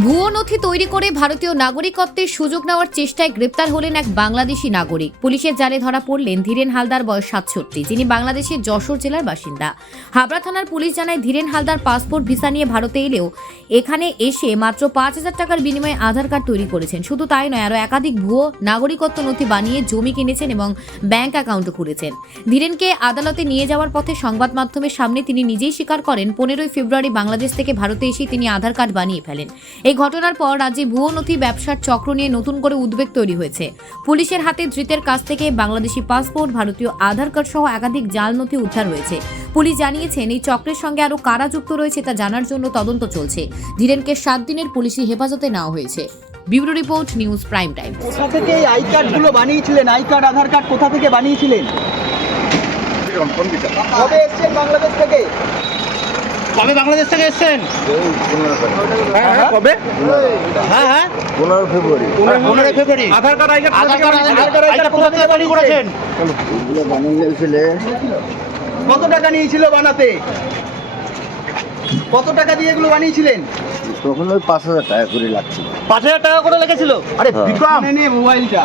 ভুয়ো নথি তৈরি করে ভারতীয় নাগরিকত্বের সুযোগ নেওয়ার চেষ্টায় গ্রেপ্তার হলেন এক বাংলাদেশি নাগরিক। পুলিশের জালে ধরা পড়লেন ধীরেন হালদার, বয়স 67, যিনি বাংলাদেশের যশোর জেলার বাসিন্দা। হাবড়া থানার পুলিশ জানায়, ধীরেন হালদার পাসপোর্ট ভিসা নিয়ে ভারতে এলেও এখানে এসে মাত্র 5,000 টাকার বিনিময়ে আধার কার্ড তৈরি করেছেন। শুধু তাই নয়, আরও একাধিক ভুয়ো নাগরিকত্ব নথি বানিয়ে জমি কিনেছেন এবং ব্যাংক অ্যাকাউন্টও খুলেছেন। ধীরেনকে আদালতে নিয়ে যাওয়ার পথে সংবাদ মাধ্যমের সামনে তিনি নিজেই স্বীকার করেন, 15 ফেব্রুয়ারি বাংলাদেশ থেকে ভারতে এসে তিনি আধার কার্ড বানিয়ে ফেলেন। এই ঘটনার পর রাজ্যে ভুয়ো নথি ব্যবসার চক্র নিয়ে নতুন করে উদ্বেগ তৈরি হয়েছে। পুলিশের হাতে ধৃতের কাছ থেকে বাংলাদেশি পাসপোর্ট, ভারতীয় আধার কার্ড সহ একাধিক জাল নথি উদ্ধার হয়েছে। পুলিশ জানিয়েছেন, এই চক্রের সঙ্গে আরও কারা যুক্ত রয়েছে তা জানার জন্য তদন্ত চলছে। ধীরেনকে 7 দিনের পুলিশি হেফাজতে নেওয়া হয়েছে। Bureau report, news prime time. কোথা থেকে এই আই কার্ডগুলো বানিয়েছিলেন? আই কার্ড, আধার কার্ড কোথা থেকে বানিয়েছিলেন? কবে এসেছেন বাংলাদেশ থেকে? কবে বাংলাদেশ থেকে এসেছেন? কবে? হ্যাঁ 15 ফেব্রুয়ারি। 15 ফেব্রুয়ারি। আধার কার্ড, আই কার্ড কোথা থেকে তৈরি করেছেন? এগুলো বানিয়েছিল। কত টাকা নিয়েছিল বানাতে? কত টাকা দিয়ে এগুলো বানিয়েছিলেন? তখন ওই 5,000 টাকা করে লাগছিল। 5,000 টাকা করে লেগেছিল। আরে বিক্রম, মোবাইলটা